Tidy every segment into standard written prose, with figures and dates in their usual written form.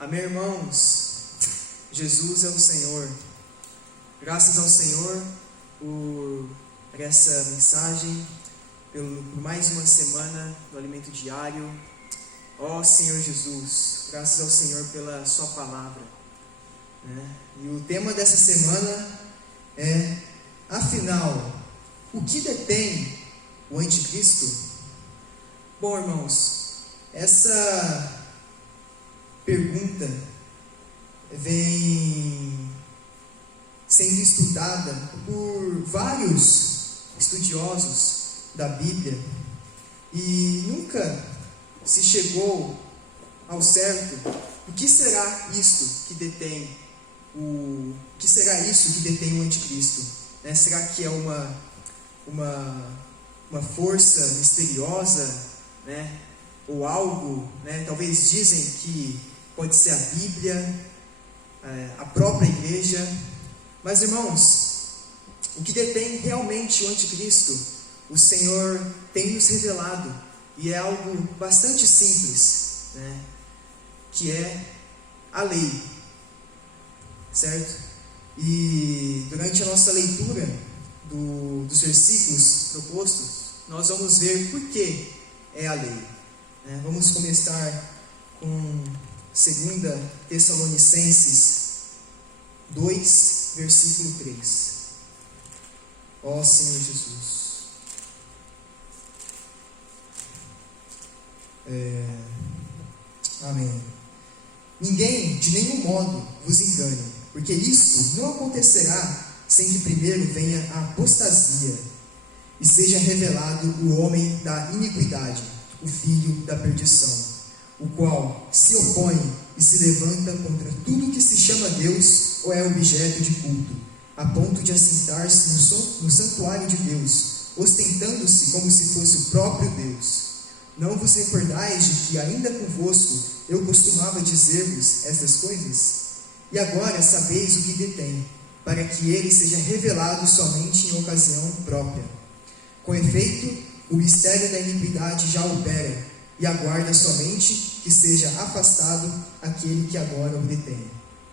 Amém, irmãos? Jesus é o Senhor. Graças ao Senhor por essa mensagem, por mais uma semana do alimento diário. Ó Senhor Jesus, graças ao Senhor pela sua palavra. E o tema dessa semana é: afinal, o que detém o anticristo? Bom, irmãos, essa pergunta vem sendo estudada por vários estudiosos da Bíblia e nunca se chegou ao certo o que será isso que detém o anticristo. Será que é uma força misteriosa, ou algo, talvez dizem que pode ser a Bíblia, a própria igreja. Mas, irmãos, o que detém realmente o anticristo, o Senhor tem nos revelado, e é algo bastante simples, que é a lei, certo? E durante a nossa leitura dos versículos propostos, nós vamos ver por que é a lei. Vamos começar com 2 Tessalonicenses 2, versículo 3. Ó Senhor Jesus. Amém. Ninguém de nenhum modo vos engane, porque isto não acontecerá sem que primeiro venha a apostasia e seja revelado o homem da iniquidade, o filho da perdição, o qual se opõe e se levanta contra tudo que se chama Deus ou é objeto de culto, a ponto de assentar-se no santuário de Deus, ostentando-se como se fosse o próprio Deus. Não vos recordais de que ainda convosco eu costumava dizer-vos essas coisas? E agora sabeis o que detém, para que ele seja revelado somente em ocasião própria. Com efeito, o mistério da iniquidade já opera, e aguarda somente que seja afastado aquele que agora o detém.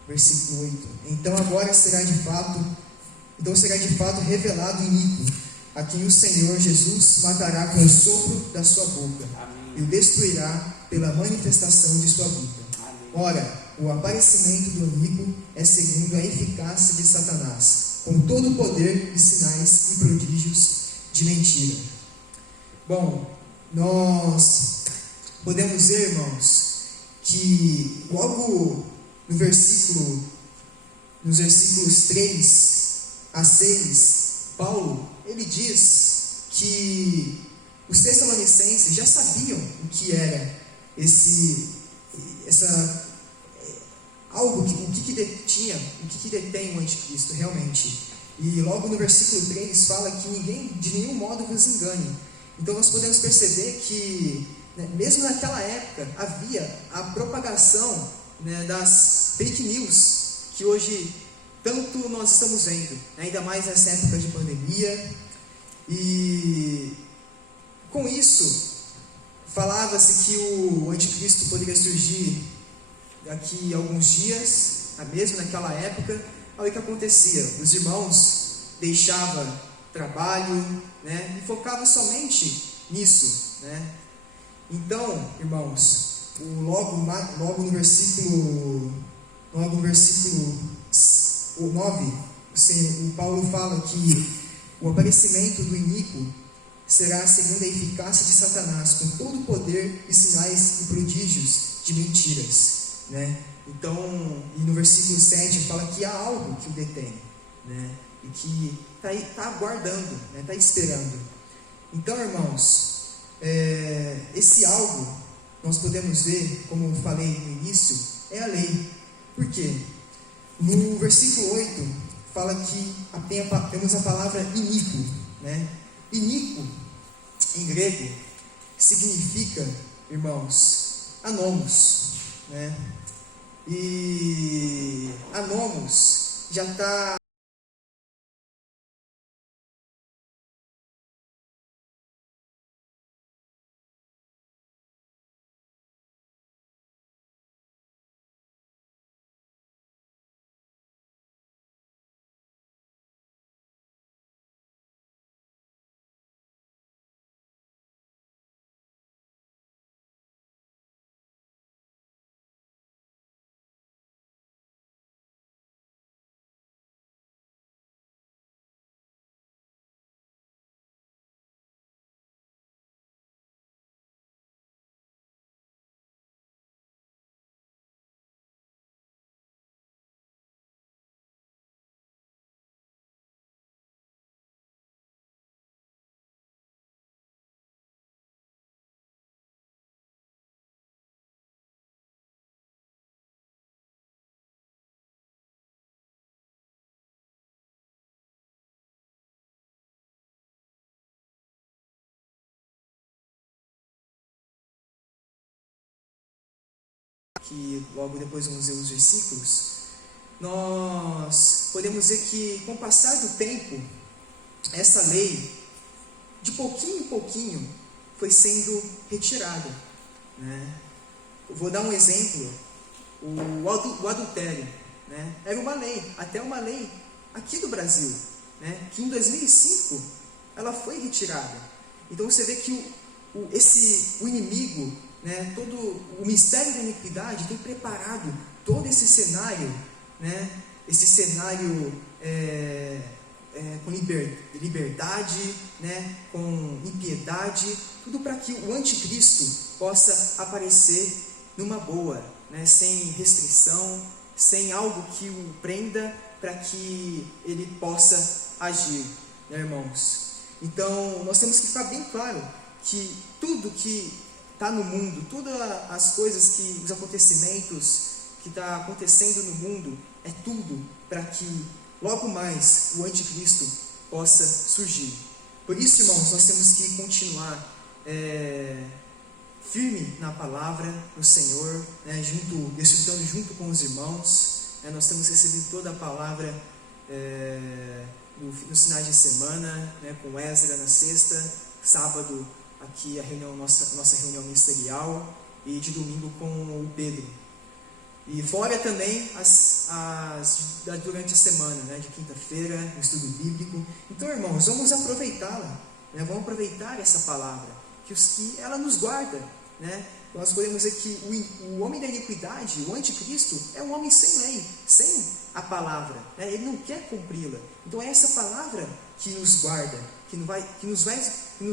Versículo 8. Então será de fato revelado o iníquo, a quem o Senhor Jesus matará com o sopro da sua boca. Amém. E o destruirá pela manifestação de sua vida. Amém. Ora, o aparecimento do iníquo é segundo a eficácia de Satanás, com todo o poder de sinais e prodígios de mentira. Bom, nós podemos ver, irmãos, que logo nos versículos 3 a 6, Paulo, ele diz que os tessalonicenses já sabiam o que era o que detém o anticristo realmente. E logo no versículo 3 fala que ninguém de nenhum modo vos engane. Então nós podemos perceber que, mesmo naquela época, havia a propagação das fake news, que hoje tanto nós estamos vendo, ainda mais nessa época de pandemia. E com isso, falava-se que o anticristo poderia surgir daqui a alguns dias, mesmo naquela época. Olha o que acontecia: os irmãos deixavam trabalho, e focavam somente nisso, Então, irmãos, logo no versículo 9, o Paulo fala que o aparecimento do iníquo será segundo a eficácia de Satanás, com todo o poder e sinais e prodígios de mentiras, Então, e no versículo 7 fala que há algo que o detém, e que está aguardando, está esperando. Então, irmãos, esse algo nós podemos ver, como eu falei no início, é a lei. Por quê? No versículo 8 fala que temos a palavra iníquo, Iníquo em grego significa, irmãos, anomos, E anomos já está que logo depois vamos ver os versículos, nós podemos ver que com o passar do tempo, essa lei, de pouquinho em pouquinho, foi sendo retirada, né? Eu vou dar um exemplo, o adultério, né? Era uma lei, até uma lei aqui do Brasil, né? Que em 2005 ela foi retirada. Então você vê que o inimigo, né? Todo o mistério da iniquidade tem preparado todo esse cenário, né? Esse cenário com liberdade, né? Com impiedade, tudo para que o anticristo possa aparecer numa boa, né? Sem restrição, sem algo que o prenda, para que ele possa agir, né, irmãos? Então nós temos que ficar bem claro que tudo que está no mundo, todas as coisas, os acontecimentos que está acontecendo no mundo, é tudo para que logo mais o anticristo possa surgir. Por isso, irmãos, nós temos que continuar firme na palavra do Senhor, né, desfrutando junto com os irmãos. Nós temos recebido toda a palavra nos finais de semana, né, com Ezra na sexta, sábado aqui a nossa reunião ministerial, e de domingo com o Pedro. E fora também durante a semana, né, de quinta-feira, o estudo bíblico. Então, irmãos, vamos aproveitá-la, né, vamos aproveitar essa palavra, que ela nos guarda, né? Nós podemos dizer que o homem da iniquidade, o anticristo, é um homem sem lei, sem a palavra, né? Ele não quer cumpri-la. Então é essa palavra que nos guarda, que nos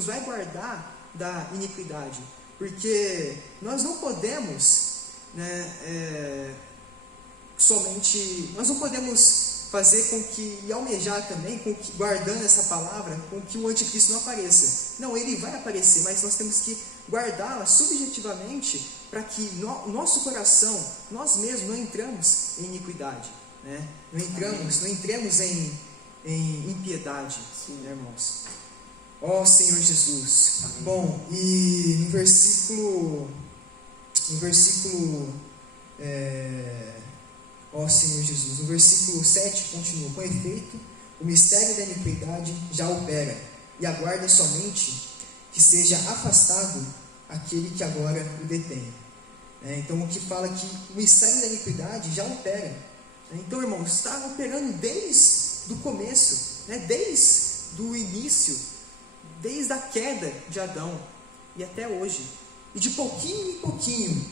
vai guardar da iniquidade, porque nós não podemos, né, nós não podemos fazer com que, e almejar também, guardando essa palavra, com que o anticristo não apareça. Não, ele vai aparecer, mas nós temos que guardá-la subjetivamente, para que nosso coração, nós mesmos, não entramos em iniquidade, né? Não entremos em impiedade, sim, né, irmãos? Ó Senhor Jesus. Amém. Bom, e no versículo ó Senhor Jesus, no versículo 7 continua: com efeito, o mistério da iniquidade já opera, e aguarda somente que seja afastado aquele que agora o detém. Então, o que fala que o mistério da iniquidade já opera. Então, irmãos, está operando desde o começo, né? Desde o início, desde a queda de Adão e até hoje. E de pouquinho em pouquinho,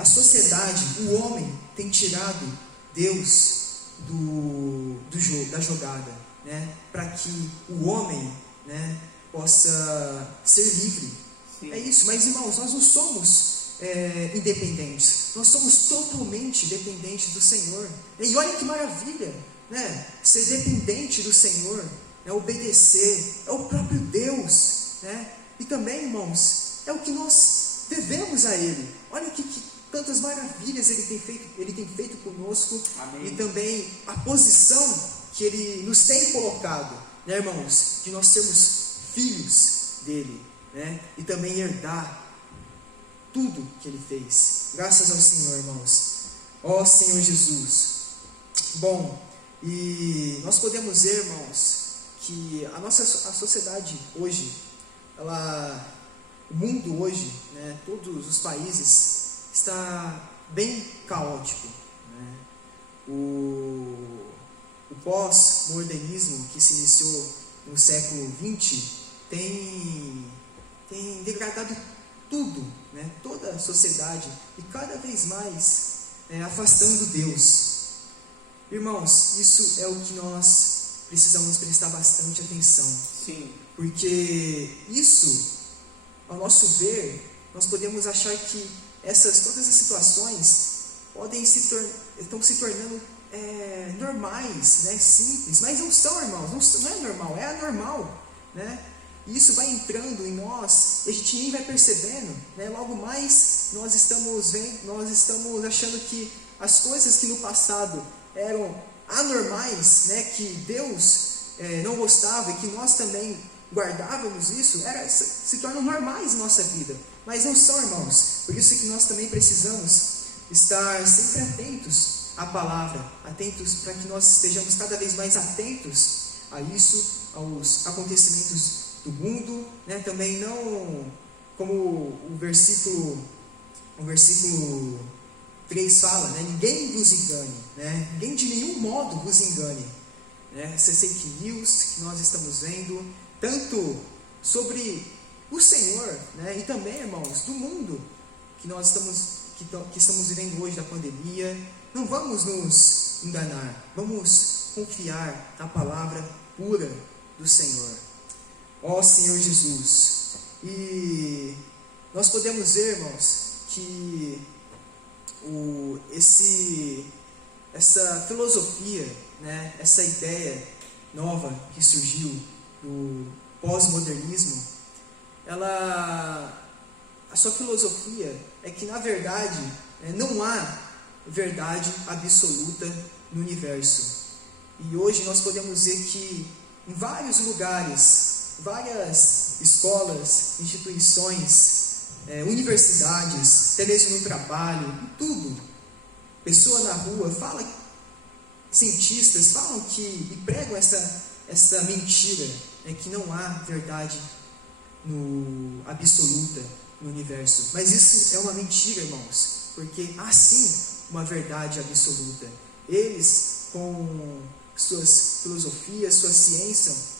a sociedade, o homem, tem tirado Deus da jogada, né? Para que o homem, né, possa ser livre. Sim. É isso, mas irmãos, nós não somos independentes, nós somos totalmente dependentes do Senhor. E olha que maravilha, né? Ser dependente do Senhor, obedecer, é o próprio Deus, né? E também, irmãos, é o que nós devemos a Ele. Olha que tantas maravilhas Ele tem feito conosco. Amém. E também a posição que Ele nos tem colocado, né, irmãos, de nós sermos filhos dele, né? E também herdar tudo que ele fez. Graças ao Senhor, irmãos. Ó Senhor Jesus. Bom, e nós podemos ver, irmãos, que a sociedade hoje, o mundo hoje, né, todos os países, está bem caótico, né? O pós-modernismo que se iniciou no século XX tem degradado tudo, né? Toda a sociedade, e cada vez mais afastando Deus. Irmãos, isso é o que nós precisamos prestar bastante atenção. Sim. Porque isso, ao nosso ver, nós podemos achar que todas as situações estão se tornando normais, né? Simples, mas não são, irmãos, não é normal, é anormal, né? E isso vai entrando em nós, e a gente nem vai percebendo, né? Logo mais nós estamos achando que as coisas que no passado eram anormais, né? Que Deus não gostava e que nós também guardávamos isso, se tornam normais em nossa vida, mas não são, irmãos. Por isso que nós também precisamos estar sempre atentos à palavra, atentos para que nós estejamos cada vez mais atentos a isso, aos acontecimentos do mundo, né? Também não como o versículo 3 fala, né? Ninguém vos engane, né? Ninguém de nenhum modo vos engane, né? Essas fake news que nós estamos vendo, tanto sobre o Senhor, né? E também, irmãos, do mundo que nós estamos vivendo hoje, da pandemia. Não vamos nos enganar, vamos confiar na palavra pura do Senhor. Ó Senhor Jesus. E nós podemos ver, irmãos, que essa filosofia, né, essa ideia nova que surgiu do pós-modernismo, a sua filosofia é que, na verdade, não há verdade absoluta no universo. E hoje nós podemos ver que em vários lugares, várias escolas, instituições, universidades, até mesmo no trabalho, em tudo, pessoa na rua cientistas falam e pregam essa mentira, que não há verdade absoluta no universo. Mas isso é uma mentira, irmãos, porque há sim uma verdade absoluta. Eles, com suas filosofias, suas ciências,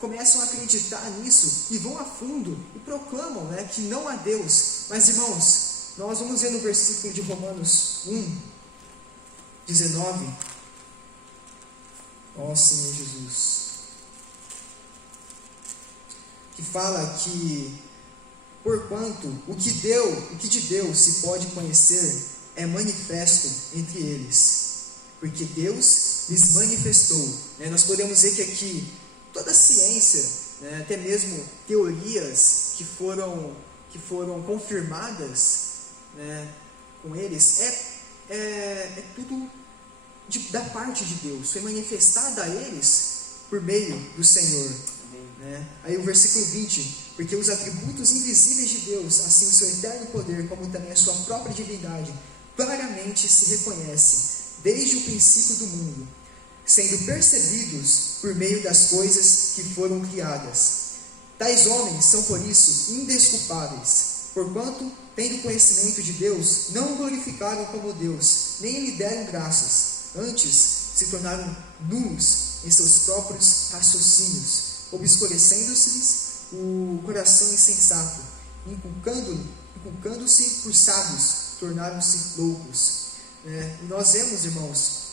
começam a acreditar nisso e vão a fundo e proclamam, né, que não há Deus. Mas, irmãos, nós vamos ver no versículo de Romanos 1:19. Ó Senhor Jesus, que fala que porquanto o que de Deus se pode conhecer é manifesto entre eles, porque Deus lhes manifestou. Nós podemos ver que aqui toda a ciência, até mesmo teorias que foram confirmadas, com eles, é tudo da parte de Deus, foi manifestada a eles por meio do Senhor. Aí o versículo 20: porque os atributos invisíveis de Deus, assim o seu eterno poder, como também a sua própria divindade, claramente se reconhecem desde o princípio do mundo, sendo percebidos por meio das coisas que foram criadas. Tais homens são, por isso, indesculpáveis, porquanto, tendo conhecimento de Deus, não o glorificaram como Deus, nem lhe deram graças, antes se tornaram nulos em seus próprios raciocínios, obscurecendo-se-lhes o coração insensato, inculcando-se por sábios, tornaram-se loucos. E nós vemos, irmãos,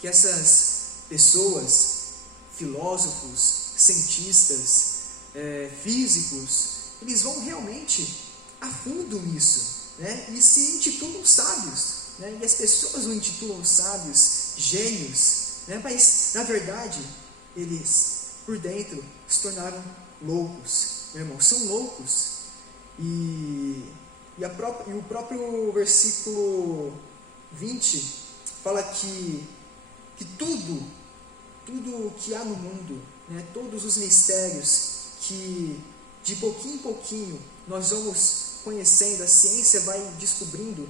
que essas pessoas, filósofos, cientistas, físicos, eles vão realmente a fundo nisso, e se intitulam sábios, e as pessoas o intitulam sábios, gênios, mas na verdade eles por dentro se tornaram loucos, meu irmão, são loucos. E o próprio versículo 20 fala que tudo que há no mundo, todos os mistérios que de pouquinho em pouquinho nós vamos conhecendo, a ciência vai descobrindo,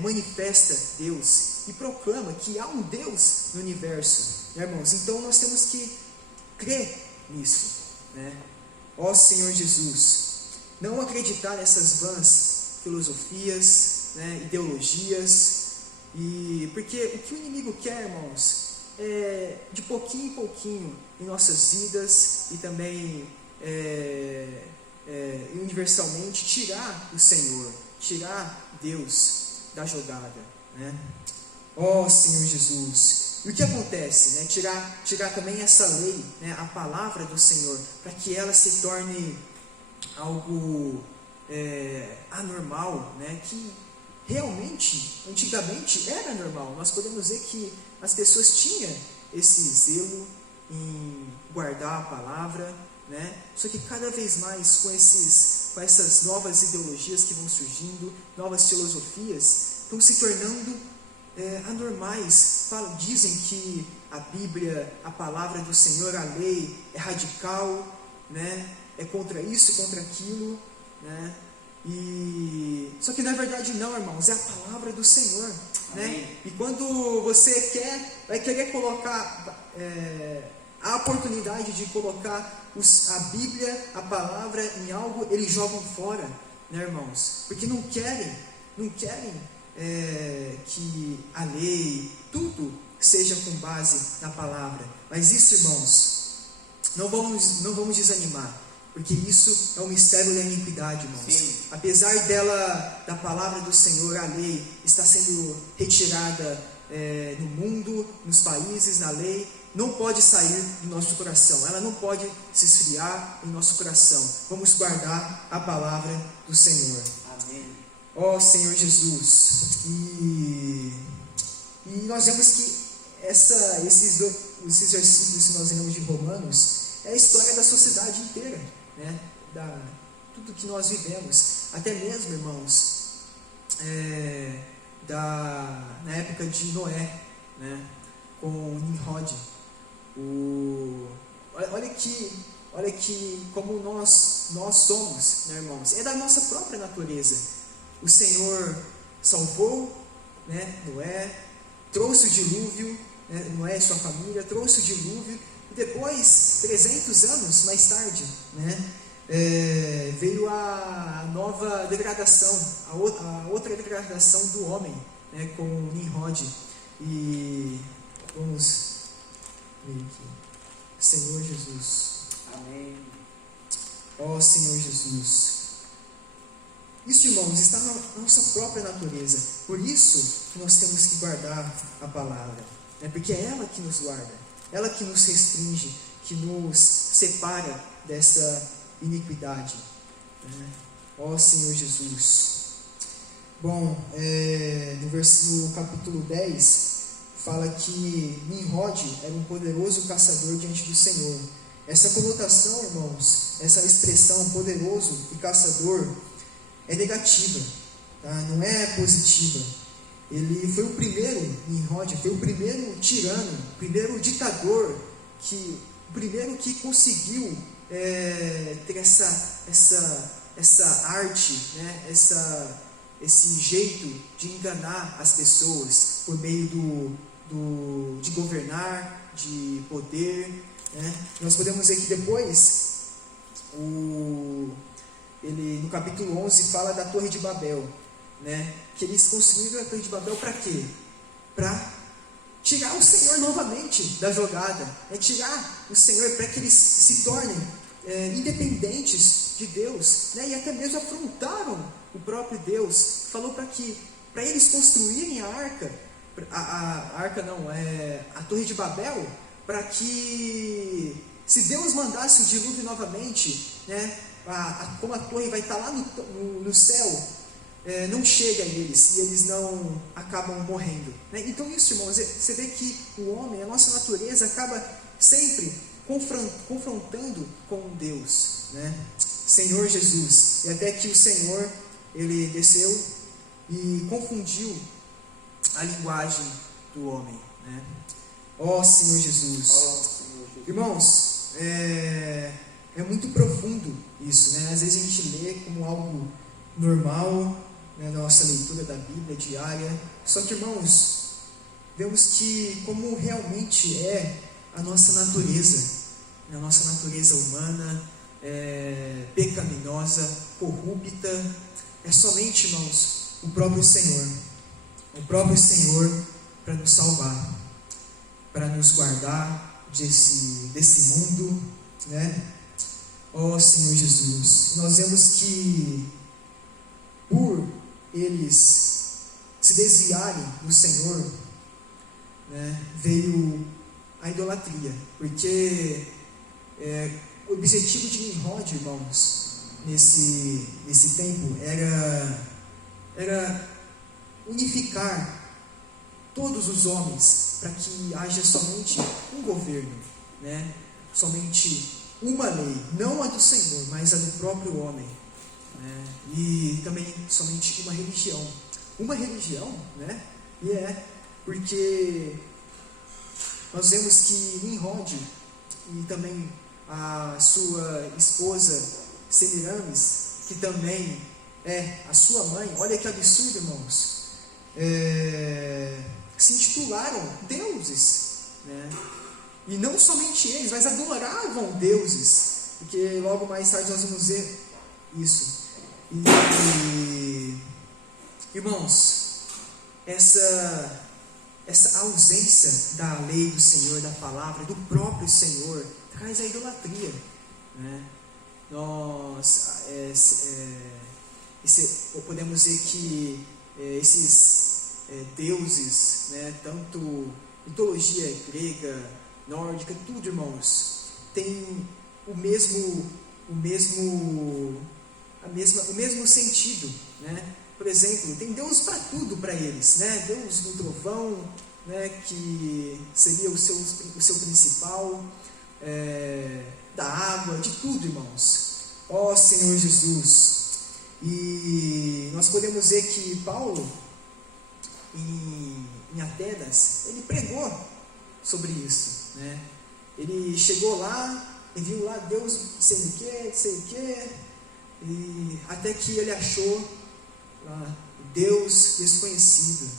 manifesta Deus e proclama que há um Deus no universo, irmãos. Então nós temos que crer nisso, Ó Senhor Jesus, não acreditar nessas vãs filosofias, ideologias, porque o que o inimigo quer, irmãos, é de pouquinho em pouquinho em nossas vidas e também universalmente tirar o Senhor, tirar Deus da jogada, Ó Senhor Jesus. E o que acontece? Tirar também essa lei, a palavra do Senhor, para que ela se torne algo anormal, que realmente, antigamente, era normal. Nós podemos ver que as pessoas tinham esse zelo em guardar a palavra, só que cada vez mais com essas novas ideologias que vão surgindo, novas filosofias, estão se tornando anormais. Dizem que a Bíblia, a palavra do Senhor, a lei é radical, é contra isso, contra aquilo, Só que na verdade não, irmãos, é a palavra do Senhor, né? E quando você vai querer colocar a oportunidade de colocar a Bíblia, a palavra em algo, eles jogam fora, né, irmãos? Porque não querem que a lei, tudo seja com base na palavra. Mas isso, irmãos, não vamos desanimar, porque isso é o mistério da iniquidade, irmãos. Sim. Apesar da palavra do Senhor, a lei está sendo retirada no mundo, nos países, na lei, não pode sair do nosso coração, ela não pode se esfriar em nosso coração. Vamos guardar a palavra do Senhor. Amém. Ó Senhor Jesus, e nós vemos que esses versículos que nós lemos de Romanos é a história da sociedade inteira, né? Tudo que nós vivemos, até mesmo, irmãos, na época de Noé, né? Com Nimrod. Olha que como nós somos, né, irmãos? É da nossa própria natureza. O Senhor salvou, né, Noé, trouxe o dilúvio, né, Noé e sua família, trouxe o dilúvio, e depois, 300 anos mais tarde, né, veio a nova degradação, a outra degradação do homem, né, com Nimrod. E vamos ver aqui. Senhor Jesus. Amém. Ó Senhor Jesus. Isso, irmãos, está na nossa própria natureza. Por isso que nós temos que guardar a palavra, né? Porque é ela que nos guarda, ela que nos restringe, que nos separa dessa iniquidade, né? Ó Senhor Jesus. Bom, no capítulo 10 fala que Nimrod era um poderoso caçador diante do Senhor. Essa conotação, irmãos, essa expressão poderoso e caçador é negativa, tá? Não é positiva. Ele foi o primeiro, Nimrod foi o primeiro tirano, o primeiro ditador, o primeiro que conseguiu ter essa arte, né? Esse jeito de enganar as pessoas por meio de governar, de poder, né? Nós podemos ver que depois ele, no capítulo 11, fala da Torre de Babel, né? Que eles construíram a Torre de Babel para quê? Para tirar o Senhor novamente da jogada, tirar o Senhor para que eles se tornem independentes de Deus, né? E até mesmo afrontaram o próprio Deus. Falou para eles construírem a Torre de Babel, para que, se Deus mandasse o dilúvio novamente, né, como a torre vai estar lá no céu, não chega a eles, e eles não acabam morrendo, né? Então isso, irmãos, você vê que o homem, a nossa natureza, acaba sempre confrontando com Deus, né? Senhor Jesus. E até que o Senhor, ele desceu e confundiu a linguagem do homem, né? Ó Senhor Jesus. Irmãos, é muito profundo isso, né? Às vezes a gente lê como algo normal, né, na nossa leitura da Bíblia diária. Só que, irmãos, vemos que como realmente é a nossa natureza humana, pecaminosa, corrupta, é somente, irmãos, o próprio Senhor para nos salvar, para nos guardar desse mundo, né? Ó Senhor Jesus, nós vemos que por eles se desviarem do Senhor, né, veio a idolatria, porque o objetivo de Nimrod, irmãos, nesse tempo era unificar todos os homens para que haja somente um governo, né? Somente uma lei, não a do Senhor, mas a do próprio homem, né? E também somente uma religião, né? E porque nós vemos que Nimrod e também a sua esposa Semiramis, que também a sua mãe, olha que absurdo, irmãos, se intitularam deuses, né? E não somente eles, mas adoravam deuses, porque logo mais tarde nós vamos ver isso. E, irmãos, essa ausência da lei do Senhor, da palavra, do próprio Senhor, traz a idolatria, né? Nós podemos dizer que esses deuses, né, tanto mitologia grega, nórdica, tudo, irmãos, tem o mesmo sentido, né? Por exemplo, tem Deus para tudo para eles, né? Deus do trovão, né, que seria o seu principal, da água, de tudo, irmãos. Ó Senhor Jesus. E nós podemos ver que Paulo, em Atenas, ele pregou sobre isso, né? Ele chegou lá e viu lá Deus sei o que, e até que ele achou lá Deus desconhecido,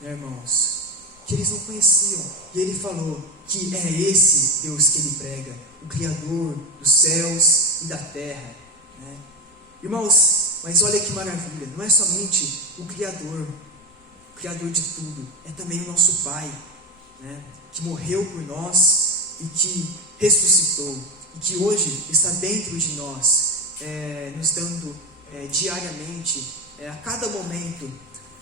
né, irmãos, que eles não conheciam, e ele falou que é esse Deus que ele prega, o Criador dos céus e da terra, né? Irmãos, mas olha que maravilha, não é somente o Criador de tudo, é também o nosso Pai, né, que morreu por nós e que ressuscitou, e que hoje está dentro de nós, nos dando diariamente, a cada momento,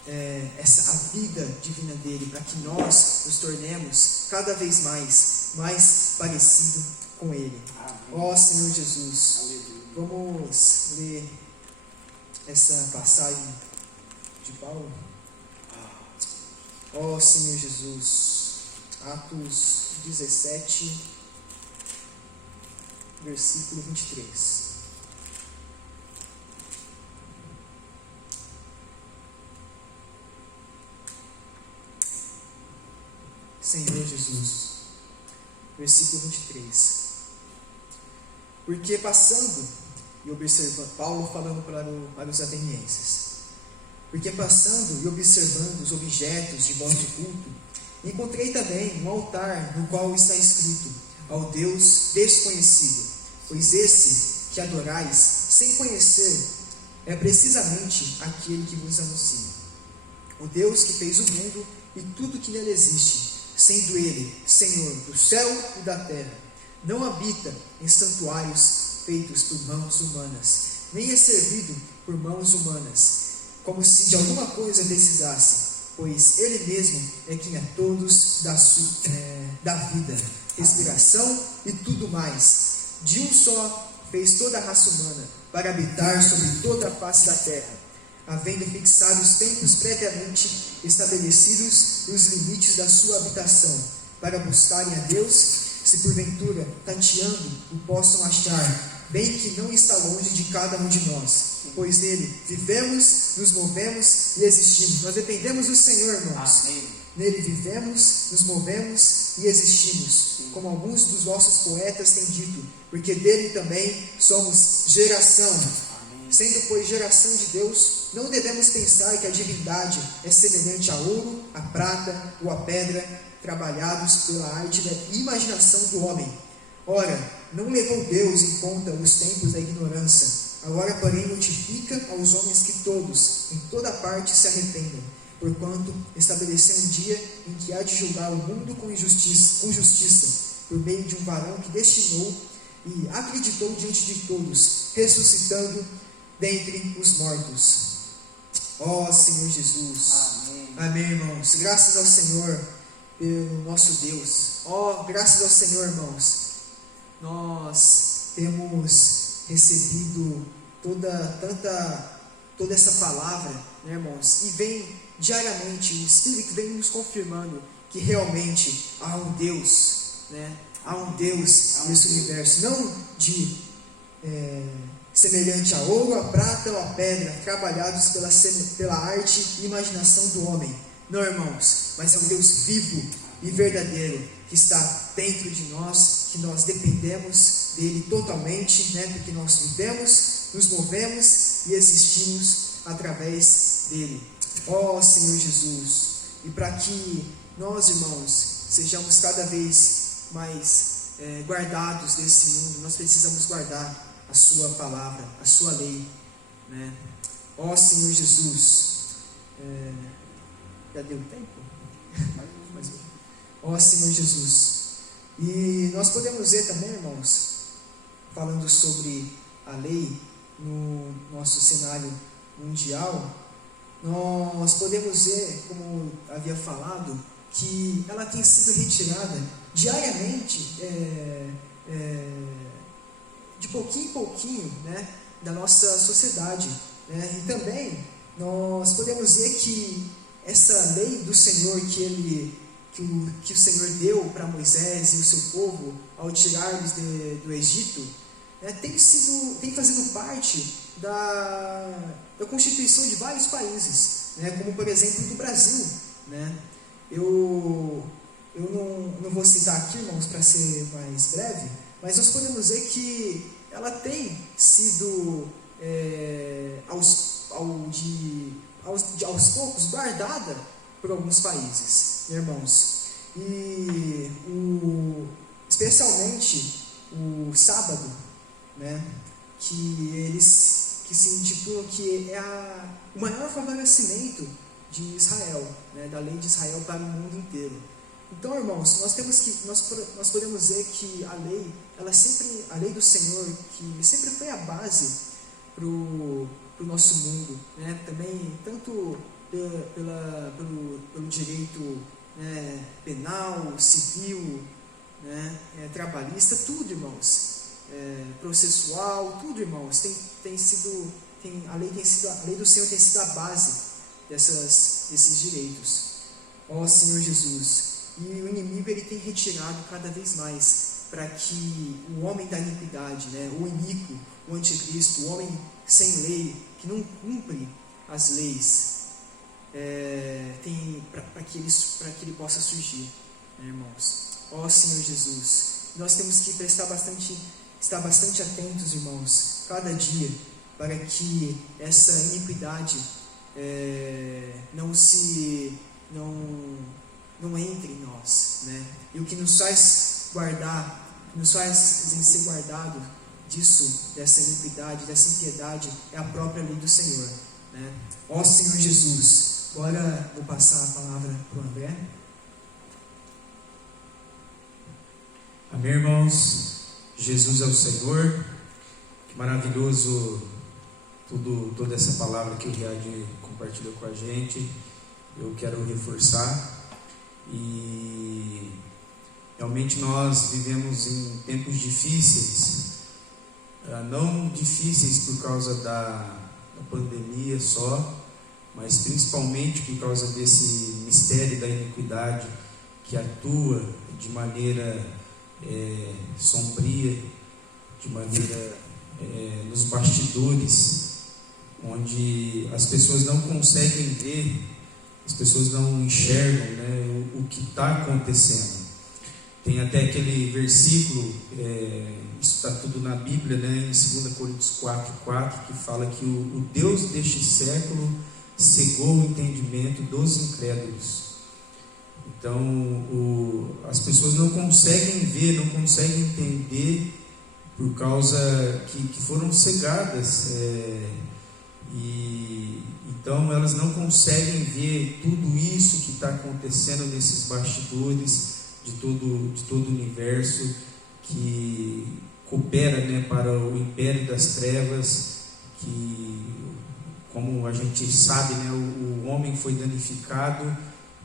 a vida divina dele, para que nós nos tornemos cada vez mais parecido com ele. Ó Senhor Jesus. Aleluia. Vamos ler essa passagem de Paulo. Ó Senhor Jesus. Atos 17, versículo 23. Senhor Jesus, versículo 23. Porque passando e observando, Paulo falando para os atenienses, porque passando e observando os objetos de vosso culto, encontrei também um altar no qual está escrito: ao Deus desconhecido, pois esse que adorais sem conhecer é precisamente aquele que vos anuncia. O Deus que fez o mundo e tudo que nele existe, sendo ele Senhor do céu e da terra, não habita em santuários feitos por mãos humanas, nem é servido por mãos humanas, como se de alguma coisa precisasse, pois ele mesmo é quem a todos dá vida, respiração e tudo mais. De um só fez toda a raça humana para habitar sobre toda a face da terra, havendo fixado os tempos previamente estabelecidos e os limites da sua habitação, para buscarem a Deus, se porventura, tateando, o possam achar, bem que não está longe de cada um de nós, pois nele vivemos, nos movemos e existimos. Nós dependemos do Senhor, irmãos. Amém. Nele vivemos, nos movemos e existimos, como alguns dos vossos poetas têm dito, porque dele também somos geração. Amém. Sendo, pois, geração de Deus, não devemos pensar que a divindade é semelhante a ouro, a prata ou a pedra, trabalhados pela arte da imaginação do homem. Ora, não levou Deus em conta os tempos da ignorância, agora, porém, notifica aos homens que todos, em toda parte, se arrependam, porquanto estabeleceu um dia em que há de julgar o mundo com justiça, por meio de um varão que destinou e acreditou diante de todos, ressuscitando dentre os mortos. Ó Senhor Jesus. Amém. Amém, irmãos. Graças ao Senhor pelo nosso Deus. Ó, graças ao Senhor, irmãos. Nós temos recebido toda essa palavra, né, irmãos? E vem diariamente, o Espírito vem nos confirmando que realmente há um Deus, né? Há um Deus nesse universo, não de semelhante a ouro, a prata ou a pedra, trabalhados pela arte e imaginação do homem. Não, irmãos, mas é um Deus vivo e verdadeiro, que está dentro de nós, que nós dependemos dele totalmente, né? Porque nós vivemos, nos movemos e existimos através dele. Ó Senhor Jesus, e para que nós, irmãos, sejamos cada vez mais guardados desse mundo, nós precisamos guardar a sua palavra, a sua lei, né? Ó Senhor Jesus, já deu tempo? Mais um. Ó Senhor Jesus, e nós podemos ver também, irmãos, falando sobre a lei no nosso cenário mundial, nós podemos ver, como havia falado, que ela tem sido retirada diariamente, de pouquinho em pouquinho, né, da nossa sociedade, né? E também nós podemos ver que essa lei do Senhor que o Senhor deu para Moisés e o seu povo ao tirar-los do Egito, né, tem fazido parte da constituição de vários países, né, como por exemplo do Brasil, né? Eu não vou citar aqui, irmãos, para ser mais breve, mas nós podemos ver que ela tem sido aos poucos guardada por alguns países, irmãos. E especialmente o sábado, né, que se intitulam que é o maior favorecimento de Israel, né, da lei de Israel para o mundo inteiro. Então, irmãos, nós podemos ver que a lei do Senhor, que sempre foi a base para o nosso mundo, né, também tanto pelo direito, né, penal, civil, né, trabalhista, tudo, irmãos, processual, tudo, irmãos, a lei do Senhor tem sido a base desses direitos. Ó Senhor Jesus, e o inimigo ele tem retirado cada vez mais para que o homem da iniquidade, né, o iníquo, o anticristo, o homem sem lei, que não cumpre as leis, para que ele possa surgir, né, irmãos. Ó Senhor Jesus, nós temos que estar bastante atentos, irmãos, cada dia, para que essa iniquidade não entre em nós, né? E o que nos faz ser guardado dessa iniquidade, dessa impiedade, é a própria lei do Senhor, né? Ó Senhor Jesus, agora vou passar a palavra para o André. Amém, irmãos? Jesus é o Senhor. Que maravilhoso toda essa palavra que o Riad compartilhou com a gente. Eu quero reforçar. E realmente nós vivemos em tempos difíceis, não difíceis por causa da pandemia só, mas principalmente por causa desse mistério da iniquidade que atua de maneira sombria, de maneira nos bastidores, onde as pessoas não conseguem ver, as pessoas não enxergam, né, o que está acontecendo. Tem até aquele versículo, isso está tudo na Bíblia, né, em 2 Coríntios 4:4, que fala que o Deus deste século cegou o entendimento dos incrédulos. Então, as pessoas não conseguem ver, não conseguem entender, por causa que foram cegadas, e então elas não conseguem ver tudo isso que está acontecendo nesses bastidores de todo o universo que coopera, né, para o império das trevas, que, como a gente sabe, né, o homem foi danificado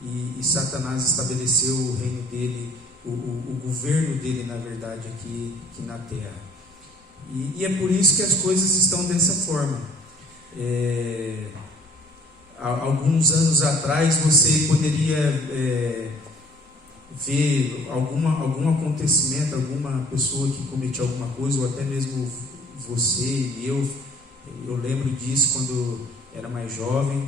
e Satanás estabeleceu o reino dele, o governo dele, na verdade, aqui na terra. E é por isso que as coisas estão dessa forma. Alguns anos atrás você poderia ver algum acontecimento, alguma pessoa que cometia alguma coisa, ou até mesmo você e eu lembro disso quando era mais jovem,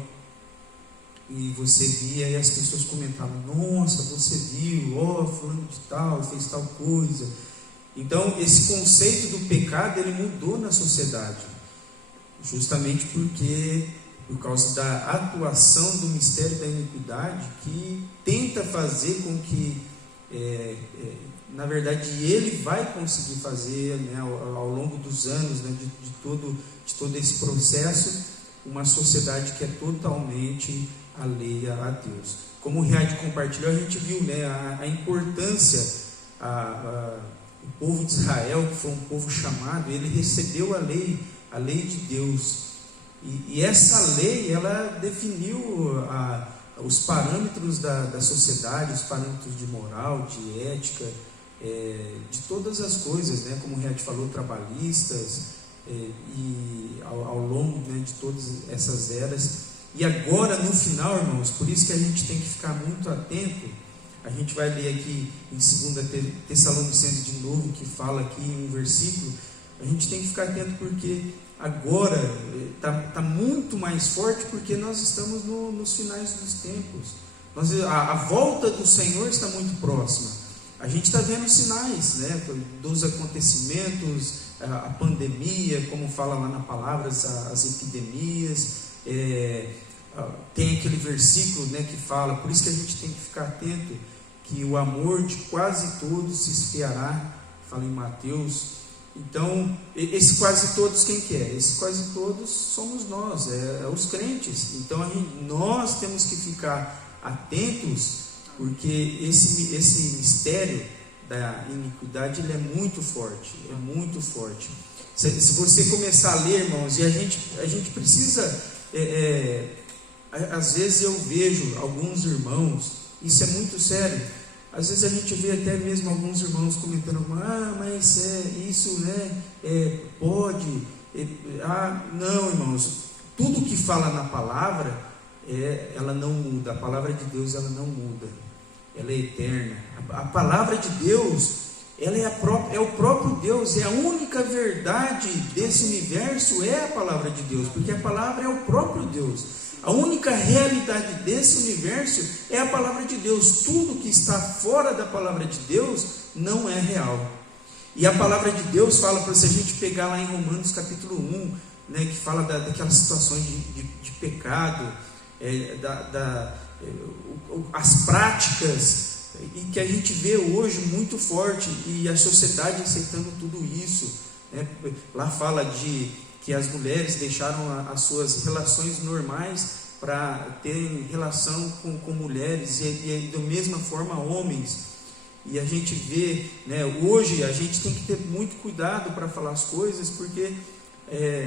e você via e as pessoas comentavam: nossa, você viu, fulano de tal fez tal coisa. Então esse conceito do pecado ele mudou na sociedade, justamente porque por causa da atuação do mistério da iniquidade, que tenta fazer com que, na verdade, ele vai conseguir fazer, né, ao longo dos anos, né, de todo esse processo, uma sociedade que é totalmente alheia a Deus. Como o Riad compartilhou, a gente viu, né, a importância, o povo de Israel, que foi um povo chamado, ele recebeu a lei de Deus. E essa lei, ela definiu os parâmetros da sociedade, os parâmetros de moral, de ética, de todas as coisas, né, como o Riad falou, trabalhistas, e ao longo, né, de todas essas eras. E agora, no final, irmãos, por isso que a gente tem que ficar muito atento. A gente vai ler aqui em 2 Tessalonicenses de novo, que fala aqui em um versículo. A gente tem que ficar atento porque agora está muito mais forte, porque nós estamos nos finais dos tempos. A volta do Senhor está muito próxima. A gente está vendo sinais, né, dos acontecimentos, a pandemia, como fala lá na palavra, as epidemias. Tem aquele versículo, né, que fala, por isso que a gente tem que ficar atento, que o amor de quase todos se esfriará, fala em Mateus. Então, esse quase todos, quem que é? Esse quase todos somos nós, os crentes. Então, nós temos que ficar atentos, porque esse mistério da iniquidade, ele é muito forte, Se você começar a ler, irmãos, e a gente precisa, às vezes eu vejo alguns irmãos, isso é muito sério, às vezes a gente vê até mesmo alguns irmãos comentando, mas isso, né, pode, não, irmãos, tudo que fala na palavra, ela não muda, a palavra de Deus, ela não muda, ela é eterna. A palavra de Deus, ela é o próprio Deus, é a única verdade desse universo, é a palavra de Deus, porque a palavra é o próprio Deus. A única realidade desse universo é a palavra de Deus. Tudo que está fora da palavra de Deus não é real. E a palavra de Deus fala, para se a gente pegar lá em Romanos capítulo 1, né, que fala daquelas situações de pecado, as práticas, e que a gente vê hoje muito forte, e a sociedade aceitando tudo isso, né? Lá fala que as mulheres deixaram as suas relações normais para terem relação com mulheres, e da mesma forma homens. E a gente vê, né, hoje a gente tem que ter muito cuidado para falar as coisas, porque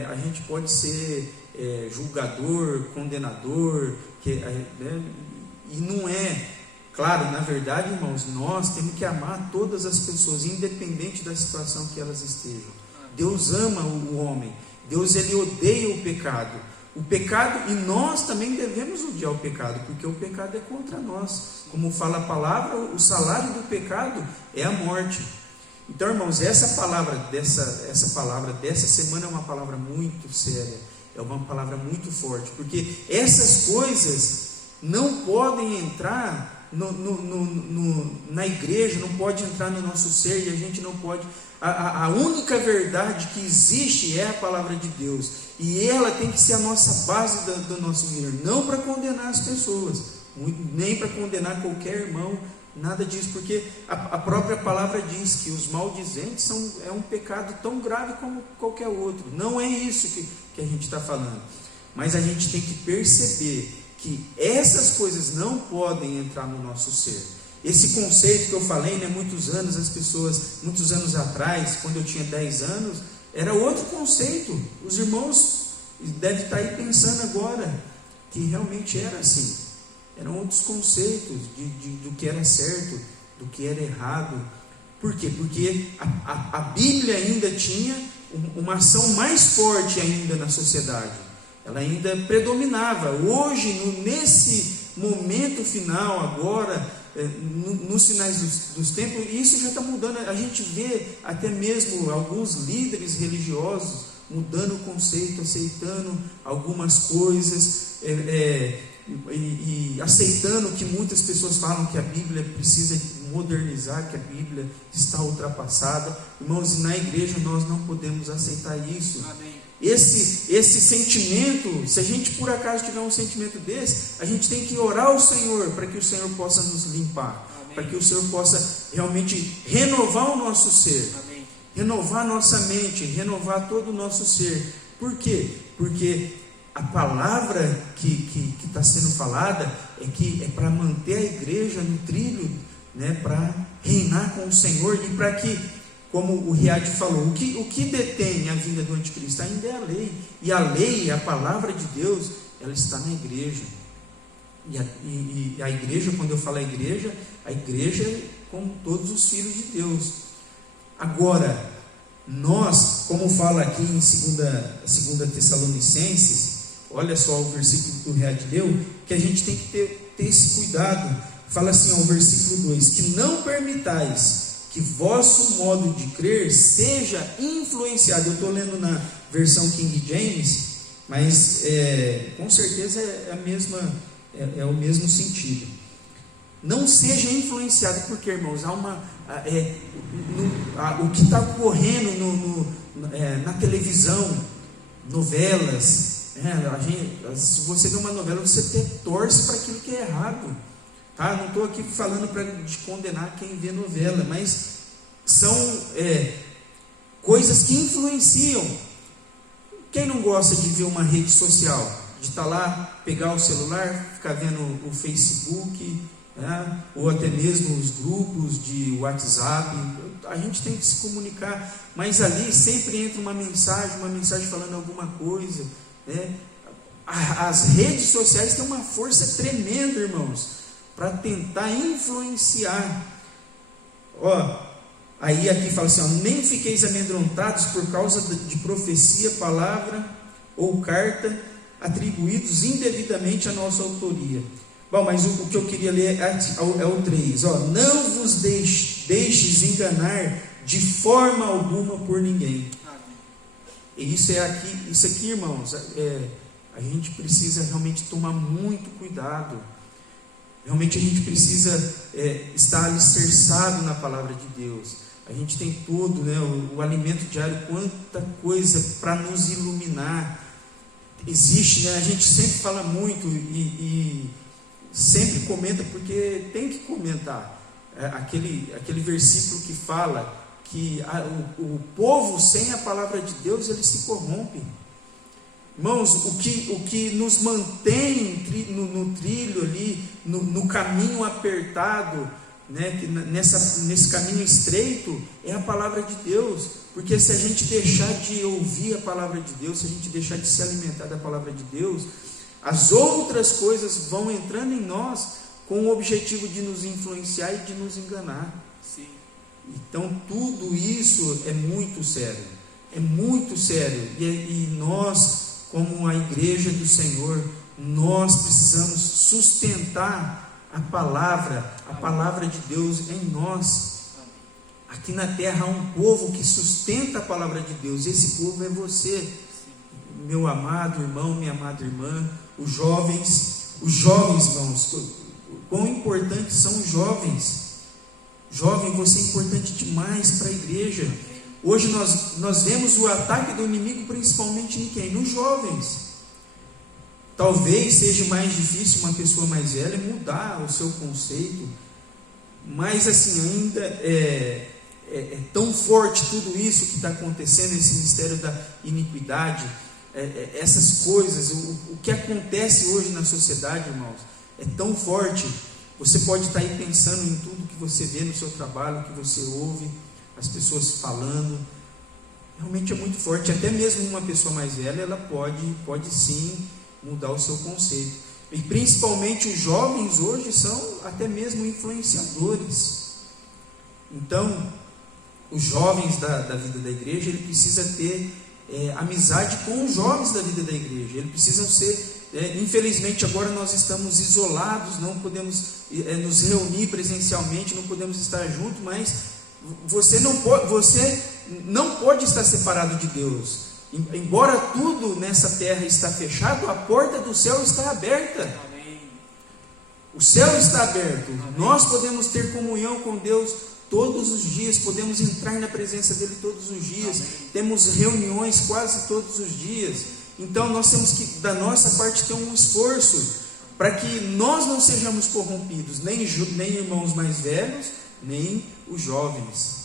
a gente pode ser julgador, condenador, né, e não é. Claro, na verdade, irmãos, nós temos que amar todas as pessoas, independente da situação que elas estejam. Deus ama o homem. Deus, ele odeia o pecado. E nós também devemos odiar o pecado, porque o pecado é contra nós. Como fala a palavra, o salário do pecado é a morte. Então, irmãos, essa palavra dessa semana é uma palavra muito séria, é uma palavra muito forte, porque essas coisas não podem entrar na igreja, não pode entrar no nosso ser, e a gente não pode. A única verdade que existe é a palavra de Deus, e ela tem que ser a nossa base do nosso viver, não para condenar as pessoas, nem para condenar qualquer irmão, nada disso, porque a própria palavra diz que os maldizentes é um pecado tão grave como qualquer outro. Não é isso que a gente está falando, mas a gente tem que perceber que essas coisas não podem entrar no nosso ser. Esse conceito que eu falei, né, muitos anos atrás, quando eu tinha 10 anos, era outro conceito. Os irmãos devem estar aí pensando agora que realmente era assim. Eram outros conceitos do que era certo, do que era errado. Por quê? Porque a Bíblia ainda tinha uma ação mais forte ainda na sociedade. Ela ainda predominava. Hoje, nesse momento final agora, nos finais dos tempos, isso já está mudando. A gente vê até mesmo alguns líderes religiosos mudando o conceito, aceitando algumas coisas, e aceitando que muitas pessoas falam que a Bíblia precisa modernizar, que a Bíblia está ultrapassada. Irmãos, na igreja nós não podemos aceitar isso. Amém. esse sentimento, se a gente por acaso tiver um sentimento desse, a gente tem que orar ao Senhor para que o Senhor possa nos limpar, para que o Senhor possa realmente renovar o nosso ser, renovar a nossa mente, renovar todo o nosso ser. Por quê? Porque a palavra que está sendo falada é para manter a igreja no trilho, né, para reinar com o Senhor, e para que, como o Riad falou, o que detém a vinda do anticristo ainda é a lei, e a lei, a palavra de Deus, ela está na igreja, e a igreja, quando eu falo a igreja é como todos os filhos de Deus. Agora, nós, como fala aqui em 2 Tessalonicenses, olha só o versículo que o Riad leu, que a gente tem que ter esse cuidado. Fala assim, o versículo 2, que não permitais que vosso modo de crer seja influenciado. Eu estou lendo na versão King James, mas com certeza é o mesmo sentido. Não seja influenciado, porque, irmãos, o que está ocorrendo na televisão, novelas, se você vê uma novela, você até torce para aquilo que é errado, tá? Não estou aqui falando para condenar quem vê novela, mas são coisas que influenciam. Quem não gosta de ver uma rede social, de estar lá, pegar o celular, ficar vendo o Facebook, né? Ou até mesmo os grupos de WhatsApp? A gente tem que se comunicar, mas ali sempre entra uma mensagem falando alguma coisa, né? As redes sociais têm uma força tremenda, irmãos, para tentar influenciar. Aí aqui fala assim, nem fiqueis amedrontados por causa de profecia, palavra ou carta atribuídos indevidamente à nossa autoria. Bom, mas o que eu queria ler é o 3. Não vos deixes enganar de forma alguma por ninguém. E isso aqui, irmãos, a gente precisa realmente tomar muito cuidado. Realmente a gente precisa estar alicerçado na palavra de Deus. A gente tem todo, né, o alimento diário, quanta coisa para nos iluminar. Existe, né, a gente sempre fala muito e sempre comenta, porque tem que comentar. Aquele versículo que fala que o povo sem a palavra de Deus, ele se corrompe. Irmãos, o que nos mantém no trilho ali, no caminho apertado, né, nesse caminho estreito, é a palavra de Deus. Porque se a gente deixar de ouvir a palavra de Deus, se a gente deixar de se alimentar da palavra de Deus, as outras coisas vão entrando em nós com o objetivo de nos influenciar e de nos enganar. Sim. Então tudo isso é muito sério, e nós, como a igreja do Senhor, nós precisamos sustentar a palavra de Deus em nós. Aqui na terra há um povo que sustenta a palavra de Deus, esse povo é você, meu amado irmão, minha amada irmã. Os jovens, irmãos, quão importantes são os jovens. Jovem, você é importante demais para a igreja. Hoje nós vemos o ataque do inimigo principalmente em quem? Nos jovens. Talvez seja mais difícil uma pessoa mais velha mudar o seu conceito, mas assim, ainda é tão forte tudo isso que está acontecendo, esse mistério da iniquidade, essas coisas, o que acontece hoje na sociedade, irmãos, é tão forte. Você pode estar aí pensando em tudo que você vê no seu trabalho, que você ouve, as pessoas falando, realmente é muito forte. Até mesmo uma pessoa mais velha, ela pode sim mudar o seu conceito. E principalmente os jovens hoje são até mesmo influenciadores. Então, os jovens da vida da igreja, ele precisa ter amizade com os jovens da vida da igreja. Eles precisam ser, infelizmente agora nós estamos isolados, não podemos nos reunir presencialmente, não podemos estar juntos, mas você não pode estar separado de Deus. Embora tudo nessa terra está fechado, a porta do céu está aberta. Amém. O céu está aberto. Amém. Nós podemos ter comunhão com Deus todos os dias, podemos entrar na presença dele todos os dias, temos reuniões quase todos os dias. Então nós temos que, da nossa parte, ter um esforço para que nós não sejamos corrompidos, nem irmãos mais velhos, nem os jovens.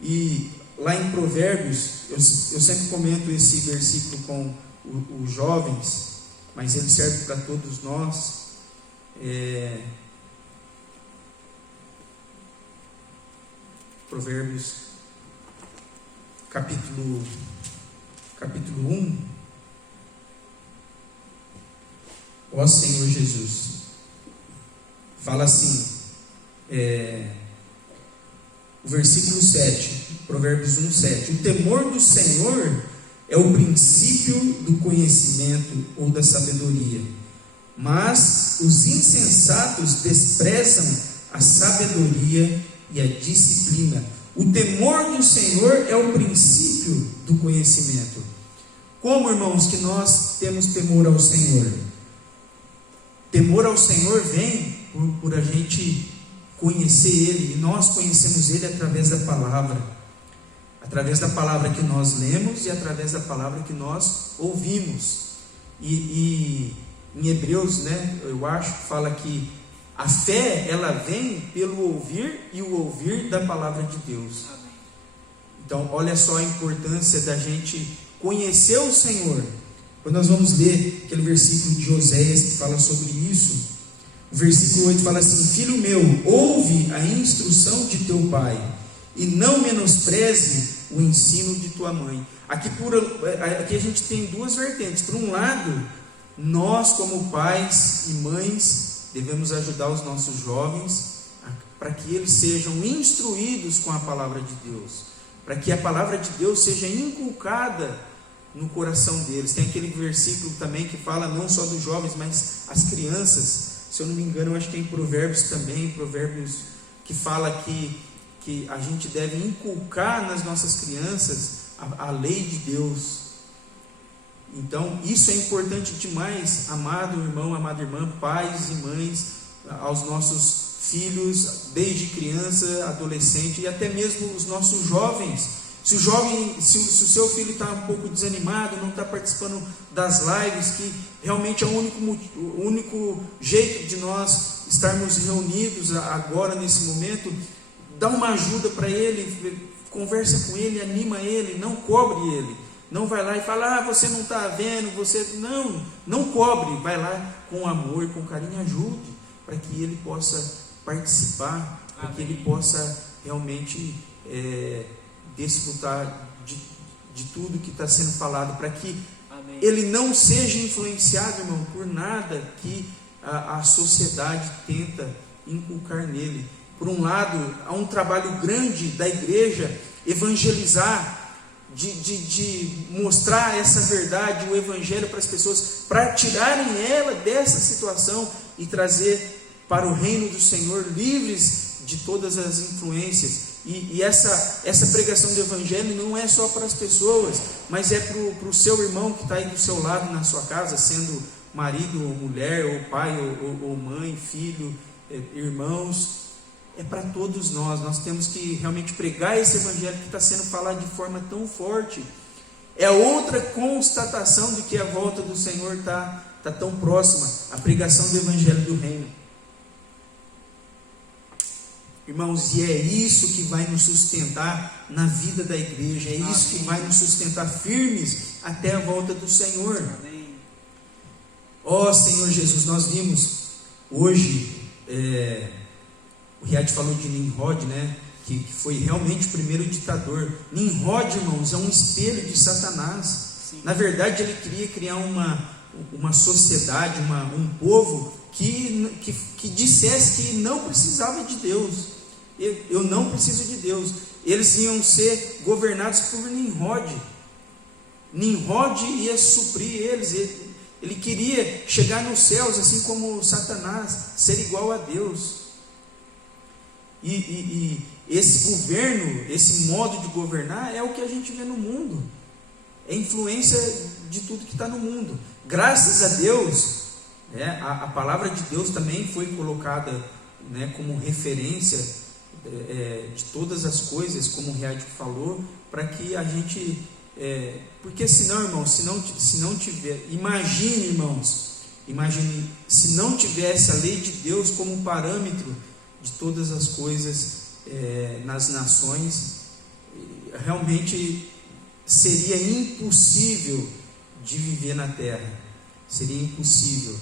E lá em Provérbios, eu sempre comento esse versículo com os jovens, mas ele serve para todos nós. Provérbios capítulo 1. Ó Senhor Jesus, fala assim, o versículo 7, Provérbios 1:7: o temor do Senhor é o princípio do conhecimento ou da sabedoria, mas os insensatos desprezam a sabedoria e a disciplina. O temor do Senhor é o princípio do conhecimento. Como, irmãos, que nós temos temor ao Senhor? Temor ao Senhor vem por a gente conhecer Ele, e nós conhecemos Ele através da palavra que nós lemos e através da palavra que nós ouvimos. E em Hebreus, eu acho que fala que a fé, ela vem pelo ouvir, e o ouvir da palavra de Deus. Amém. Então, olha só a importância da gente conhecer o Senhor. Quando nós vamos ler aquele versículo de Oséias que fala sobre isso, o versículo 8 fala assim: filho meu, ouve a instrução de teu pai, e não menospreze o ensino de tua mãe. Aqui a gente tem duas vertentes. Por um lado, nós como pais e mães devemos ajudar os nossos jovens para que eles sejam instruídos com a palavra de Deus, para que a palavra de Deus seja inculcada no coração deles. Tem aquele versículo também que fala não só dos jovens, mas as crianças. Se eu não me engano, eu acho que é em Provérbios também, Provérbios que fala que a gente deve inculcar nas nossas crianças a lei de Deus. Então, isso é importante demais, amado irmão, amada irmã, pais e mães, aos nossos filhos, desde criança, adolescente e até mesmo os nossos jovens. Se o seu filho está um pouco desanimado, não está participando das lives, que realmente é o único jeito de nós estarmos reunidos agora, nesse momento, dá uma ajuda para ele, conversa com ele, anima ele, não cobre ele. Não vai lá e fala, você não está vendo, não cobre, vai lá com amor, com carinho, ajude, para que ele possa participar, para que ele possa realmente desfrutar de tudo que está sendo falado, para que ele não seja influenciado, irmão, por nada que a sociedade tenta inculcar nele. Por um lado, há um trabalho grande da igreja evangelizar, de mostrar essa verdade, o evangelho para as pessoas, para tirarem ela dessa situação e trazer para o reino do Senhor, livres de todas as influências. E essa pregação do evangelho não é só para as pessoas, mas é para o seu irmão que está aí do seu lado na sua casa, sendo marido ou mulher, ou pai ou mãe, filho, irmãos. É para todos nós. Nós temos que realmente pregar esse evangelho que está sendo falado de forma tão forte. É outra constatação de que a volta do Senhor está tão próxima, a pregação do evangelho do reino. Irmãos, e é isso que vai nos sustentar na vida da igreja, é isso que vai nos sustentar firmes até a volta do Senhor. Ó Senhor Jesus, nós vimos hoje, o Riad falou de Nimrod, que foi realmente o primeiro ditador. Nimrod, irmãos, é um espelho de Satanás. Sim. Na verdade, ele queria criar uma sociedade, um povo que dissesse que não precisava de Deus. Eu não preciso de Deus. Eles iam ser governados por Nimrod. Nimrod ia suprir eles. Ele queria chegar nos céus, assim como Satanás, ser igual a Deus. E esse governo, esse modo de governar é o que a gente vê no mundo. É influência de tudo que está no mundo. Graças a Deus, a palavra de Deus também foi colocada como referência de todas as coisas, como o Riad falou, para que a gente, porque senão, irmãos, se não tiver, imagine se não tivesse a lei de Deus como parâmetro de todas as coisas nas nações, realmente seria impossível de viver na terra, seria impossível.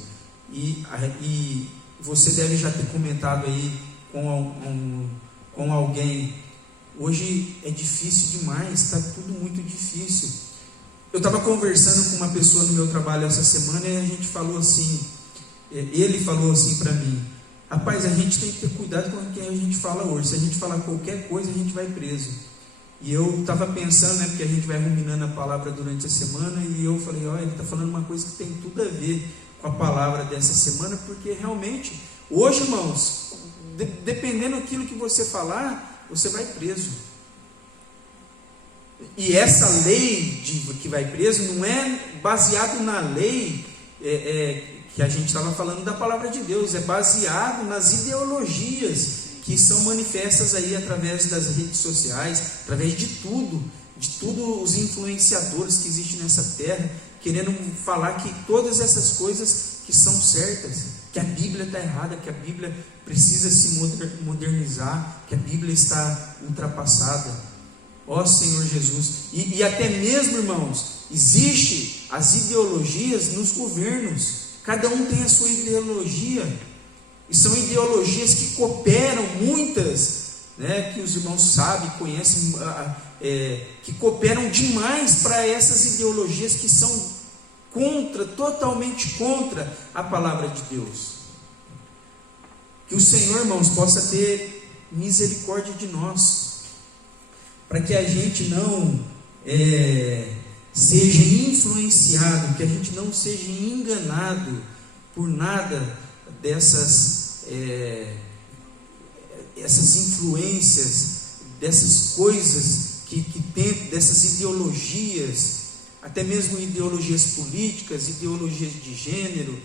E você deve já ter comentado aí com alguém, hoje é difícil demais, está tudo muito difícil. Eu estava conversando com uma pessoa no meu trabalho essa semana e a gente falou assim, ele falou assim para mim: rapaz, a gente tem que ter cuidado com o que a gente fala hoje, se a gente falar qualquer coisa a gente vai preso. E eu estava pensando, porque a gente vai ruminando a palavra durante a semana, e eu falei, ele está falando uma coisa que tem tudo a ver com a palavra dessa semana, porque realmente, hoje, irmãos, dependendo daquilo que você falar, você vai preso. E essa lei que vai preso não é baseado na lei que a gente estava falando da palavra de Deus, é baseado nas ideologias que são manifestas aí através das redes sociais, através de tudo os influenciadores que existem nessa terra, querendo falar que todas essas coisas que são certas, que a Bíblia está errada, que a Bíblia precisa se modernizar, que a Bíblia está ultrapassada. Ó Senhor Jesus, e até mesmo, irmãos, existe as ideologias nos governos, cada um tem a sua ideologia, e são ideologias que cooperam, muitas, que os irmãos sabem, conhecem, que cooperam demais para essas ideologias que são totalmente contra a palavra de Deus. Que o Senhor, irmãos, possa ter misericórdia de nós, para que a gente não seja influenciado, que a gente não seja enganado por nada dessas essas influências, dessas coisas que tem, dessas ideologias, até mesmo ideologias políticas, ideologias de gênero,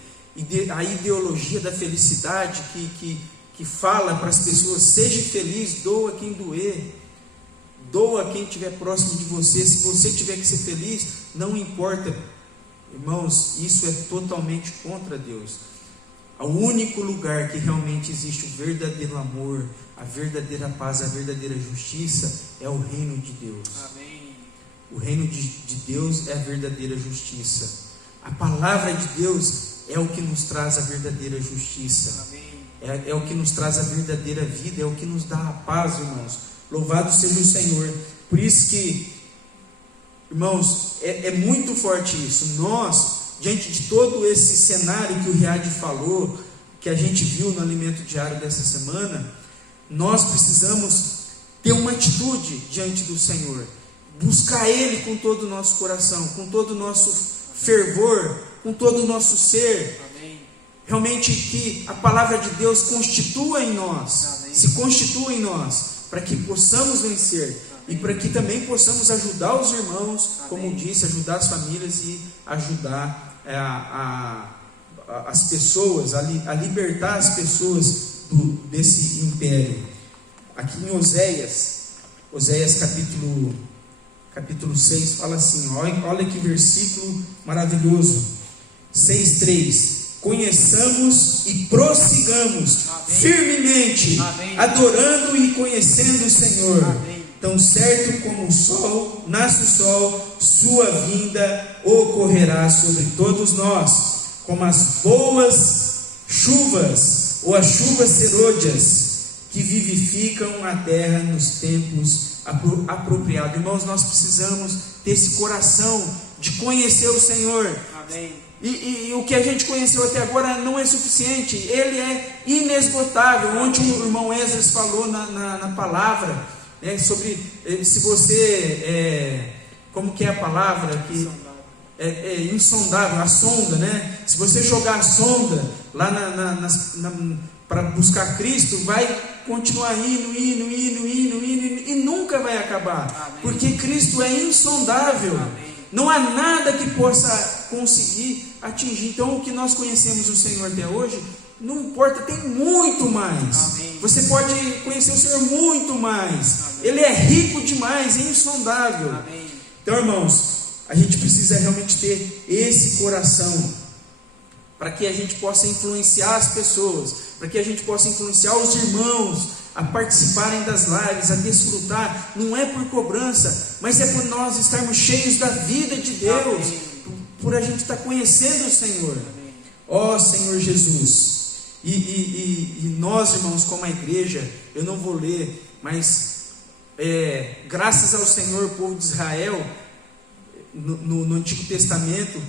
a ideologia da felicidade que fala para as pessoas: seja feliz, doa quem doer, doa quem estiver próximo de você, se você tiver que ser feliz, não importa. Irmãos, isso é totalmente contra Deus. O único lugar que realmente existe o verdadeiro amor, a verdadeira paz, a verdadeira justiça é o reino de Deus. Amém. O reino de Deus é a verdadeira justiça. A palavra de Deus é o que nos traz a verdadeira justiça. Amém. É o que nos traz a verdadeira vida, é o que nos dá a paz, irmãos. Louvado seja o Senhor. Por isso que, irmãos, é muito forte isso. Nós, diante de todo esse cenário que o Riad falou, que a gente viu no alimento diário dessa semana, nós precisamos ter uma atitude diante do Senhor, buscar Ele com todo o nosso coração, com todo o nosso fervor, com todo o nosso ser. Amém. Realmente que a palavra de Deus constitua em nós. Amém. Se constitua em nós, para que possamos vencer. Amém. E para que também possamos ajudar os irmãos, amém, como disse, ajudar as famílias e ajudar as pessoas, a libertar as pessoas desse império. Aqui em Oséias capítulo 6 fala assim, olha que versículo maravilhoso, 6:3: conheçamos e prossigamos, amém, firmemente, amém, adorando e conhecendo o Senhor. Amém. Tão certo como o sol, nasce o sol, sua vinda ocorrerá sobre todos nós, como as boas chuvas, ou as chuvas serôdias, que vivificam a terra nos tempos apropriados. Irmãos, nós precisamos ter esse coração de conhecer o Senhor. Amém. E o que a gente conheceu até agora não é suficiente, Ele é inesgotável. Ontem o irmão Esdras falou na palavra, sobre se você, como que é a palavra? Que insondável, a sonda, se você jogar a sonda lá para buscar Cristo, vai continuar indo, e nunca vai acabar. Amém. Porque Cristo é insondável. Amém. Não há nada que possa conseguir atingir. Então, o que nós conhecemos o Senhor até hoje não importa, tem muito mais. Amém. Você pode conhecer o Senhor muito mais. Amém. Ele é rico demais, é insondável. Amém. Então, irmãos, a gente precisa realmente ter esse coração para que a gente possa influenciar as pessoas, para que a gente possa influenciar os irmãos a participarem das lives, a desfrutar. Não é por cobrança, mas é por nós estarmos cheios da vida de Deus, por a gente estar conhecendo o Senhor. Ó Senhor Jesus. E nós, irmãos, como a igreja, eu não vou ler, mas graças ao Senhor, o povo de Israel, no Antigo Testamento,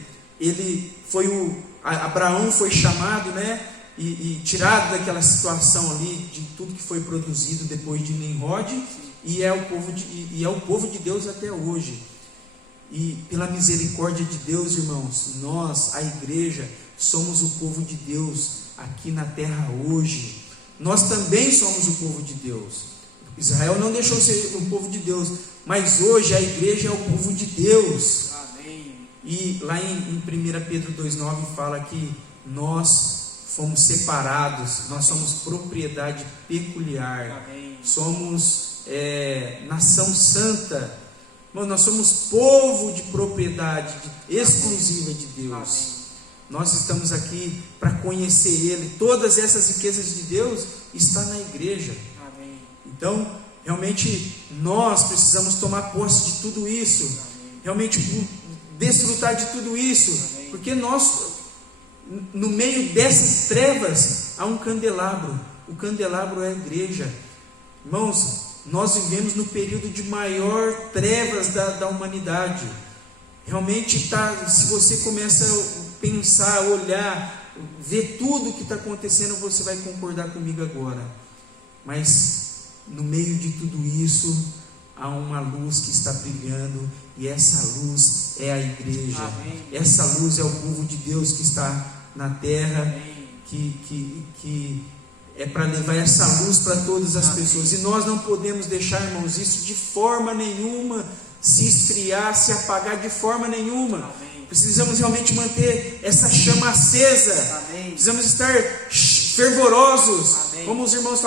Abraão foi chamado, né, e tirado daquela situação ali, de tudo que foi produzido depois de Nimrod, e é o povo de Deus até hoje. E pela misericórdia de Deus, irmãos, nós, a igreja, somos o povo de Deus aqui na terra hoje. Nós também somos o povo de Deus. Israel não deixou de ser o povo de Deus, mas hoje a igreja é o povo de Deus. Amém. E lá em 1 Pedro 2,9 fala que nós fomos separados, nós somos propriedade peculiar. Amém. Somos nação santa. Nós somos povo de propriedade exclusiva de Deus. Amém. Nós estamos aqui para conhecer Ele. Todas essas riquezas de Deus estão na igreja. Amém. Então, realmente, nós precisamos tomar posse de tudo isso. Amém. Realmente, desfrutar de tudo isso. Amém. Porque no meio dessas trevas, há um candelabro. O candelabro é a igreja. Irmãos, nós vivemos no período de maior trevas da humanidade. Realmente se você começa a pensar, olhar, ver tudo o que está acontecendo, você vai concordar comigo agora. Mas no meio de tudo isso, há uma luz que está brilhando, e essa luz é a igreja. Amém. Essa luz é o povo de Deus que está na terra. Amém. Que é para levar essa luz para todas as Amém. pessoas. E nós não podemos deixar, irmãos, isso de forma nenhuma se esfriar, se apagar de forma nenhuma. Amém. Precisamos realmente manter essa chama acesa. Amém. Precisamos estar fervorosos. Amém. Como os irmãos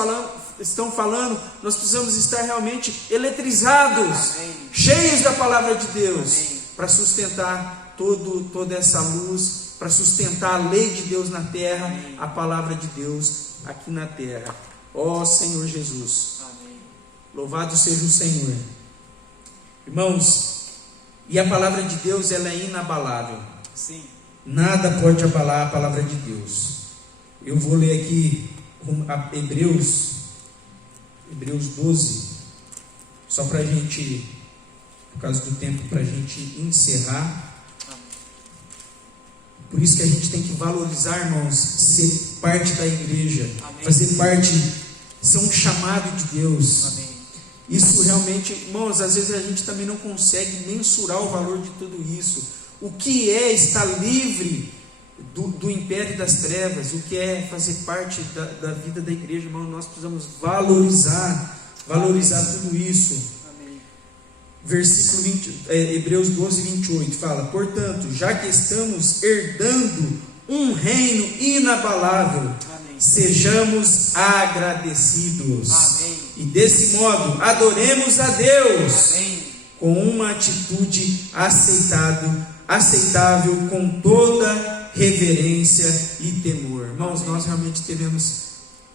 estão falando, nós precisamos estar realmente eletrizados, Amém. cheios da palavra de Deus, Amém. para sustentar toda essa luz, para sustentar a lei de Deus na terra, Amém. a palavra de Deus aqui na terra. Ó Senhor Jesus, Amém. louvado seja o Senhor. Irmãos, e a palavra de Deus, ela é inabalável. Sim. Nada pode abalar a palavra de Deus. Eu vou ler aqui Hebreus 12, só para a gente, por causa do tempo, para a gente encerrar. Por isso que a gente tem que valorizar, irmãos, ser parte da igreja. Amém. Fazer parte, ser um chamado de Deus. Amém. Isso realmente, irmãos, às vezes a gente também não consegue mensurar o valor de tudo isso. O que é estar livre do império das trevas? O que é fazer parte da vida da igreja, irmão? Nós precisamos valorizar tudo isso. Amém. Versículo 20, Hebreus 12, 28 fala: portanto, já que estamos herdando um reino inabalável, Amém. sejamos agradecidos. Amém. E desse modo, adoremos a Deus Amém. com uma atitude aceitável, com toda reverência e temor. Irmãos, nós realmente devemos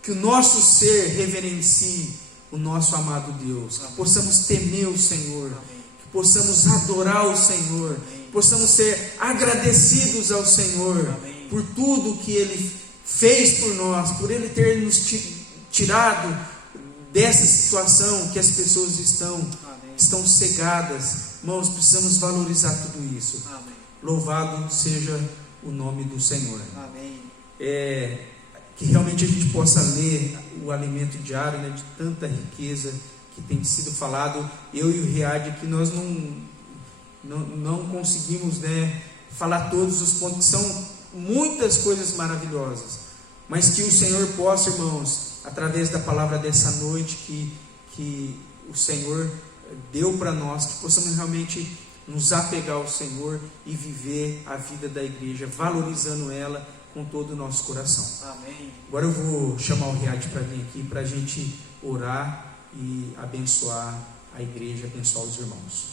que o nosso ser reverencie o nosso amado Deus, que possamos temer o Senhor, que possamos adorar o Senhor, que possamos ser agradecidos ao Senhor por tudo que Ele fez por nós, por Ele ter nos tirado dessa situação que as pessoas estão cegadas. Irmãos, precisamos valorizar tudo isso. Amém. Louvado seja o nome do Senhor. Amém. Que realmente a gente possa ler o alimento diário, né, de tanta riqueza que tem sido falado. Eu e o Riad, que nós não conseguimos, né, falar todos os pontos, que são muitas coisas maravilhosas, mas que o Senhor possa, irmãos, através da palavra dessa noite que o Senhor deu para nós, que possamos realmente nos apegar ao Senhor e viver a vida da igreja, valorizando ela com todo o nosso coração. Amém. Agora eu vou chamar o Riad para vir aqui para a gente orar e abençoar a igreja, abençoar os irmãos.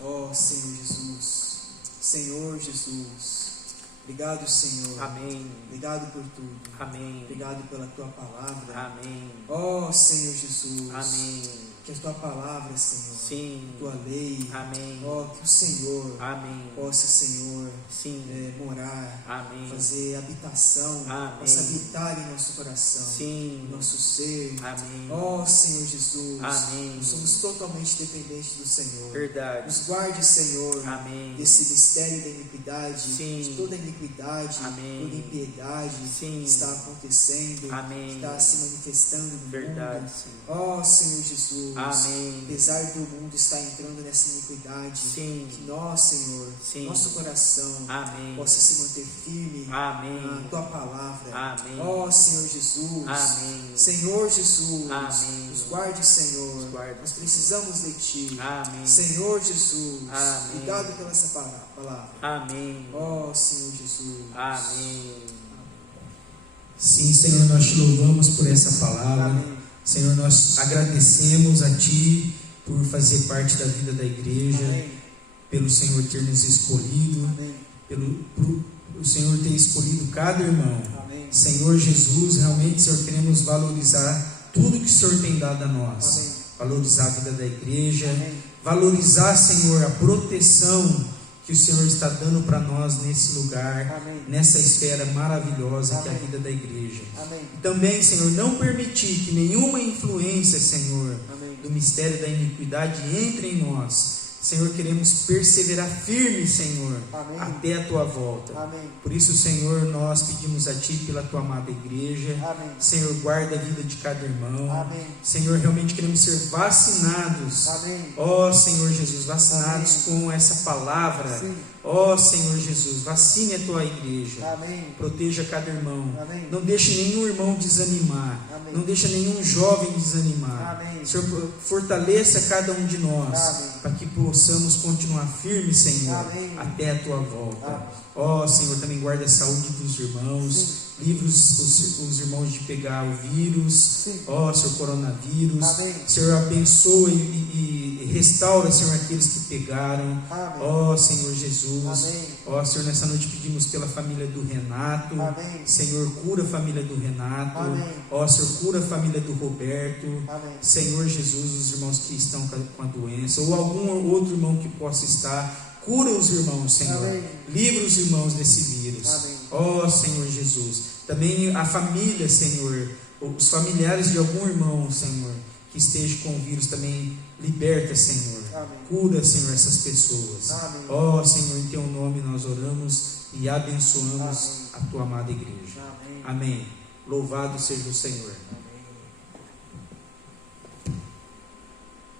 Ó Senhor Jesus, Senhor Jesus, obrigado, Senhor. Amém. Obrigado por tudo. Amém. Obrigado pela tua palavra. Amém. Ó Senhor Jesus. Amém. Que a tua palavra, Senhor. Sim. Tua lei. Amém. Ó, que o Senhor Amém. possa, Senhor, Sim. morar. Amém. Fazer habitação. Amém. Possa habitar em nosso coração. Sim. Em nosso ser. Amém. Ó Senhor Jesus. Amém. Nós somos totalmente dependentes do Senhor. Verdade. Nos guarde, Senhor. Amém. Desse mistério da iniquidade. Sim. De toda iniquidade. Amém. Toda impiedade. Sim. Que está acontecendo. Amém. Que está se manifestando no Verdade, mundo. sim. Ó Senhor Jesus. Amém. Apesar do mundo estar entrando nessa iniquidade. Sim. Que nós, Senhor. Sim. Nosso coração. Amém. Possa se manter firme. Amém. Na tua palavra. Amém. Ó Senhor Jesus. Amém. Senhor Jesus. Amém. Nos guarde, Senhor. Nos guarde. Nós precisamos de ti. Amém. Senhor Jesus. Amém. Obrigado pela essa palavra. Amém. Ó Senhor Jesus. Amém. Sim, Senhor, nós te louvamos por essa palavra. Amém. Senhor, nós agradecemos a Ti por fazer parte da vida da igreja, Amém. pelo Senhor ter nos escolhido, Amém. pelo o Senhor ter escolhido cada irmão. Amém. Senhor Jesus, realmente, Senhor, queremos valorizar tudo que o Senhor tem dado a nós. Amém. Valorizar a vida da igreja, Amém. valorizar, Senhor, a proteção que o Senhor está dando para nós nesse lugar, Amém. nessa esfera maravilhosa que é a Amém. vida da igreja. Amém. E também, Senhor, não permitir que nenhuma influência, Senhor, Amém. do mistério da iniquidade entre em nós. Senhor, queremos perseverar firme, Senhor, Amém. até a Tua volta. Amém. Por isso, Senhor, nós pedimos a Ti pela Tua amada igreja. Amém. Senhor, guarda a vida de cada irmão. Amém. Senhor, realmente queremos ser vacinados. Amém. Ó Senhor Jesus, vacinados com essa palavra. Sim. Ó Senhor Jesus, vacine a Tua igreja. Amém. Proteja cada irmão. Amém. Não deixe nenhum irmão desanimar. Amém. Não deixe nenhum jovem desanimar. Amém. Senhor, fortaleça cada um de nós. Amém. Para que possamos continuar firmes, Senhor, Amém. até a Tua volta. Amém. Ó Senhor, também guarda a saúde dos irmãos. Sim. Livre os irmãos de pegar o vírus. Sim. Ó Senhor, coronavírus. Amém. Senhor, abençoa e restaura, Senhor, aqueles que pegaram. Amém. Ó Senhor Jesus. Amém. Ó Senhor, nessa noite pedimos pela família do Renato. Amém. Senhor, cura a família do Renato. Amém. Ó Senhor, cura a família do Roberto. Amém. Senhor Jesus, os irmãos que estão com a doença, ou algum outro irmão que possa estar, cura os irmãos, Senhor. Amém. Livra os irmãos desse vírus. Amém. Ó Senhor Jesus. Também a família, Senhor, os familiares de algum irmão, Senhor, que esteja com o vírus também, liberta, Senhor. Amém. Cura, Senhor, essas pessoas. Amém. Ó Senhor, em Teu nome nós oramos e abençoamos Amém. a Tua amada igreja. Amém. Amém. Louvado seja o Senhor. Amém.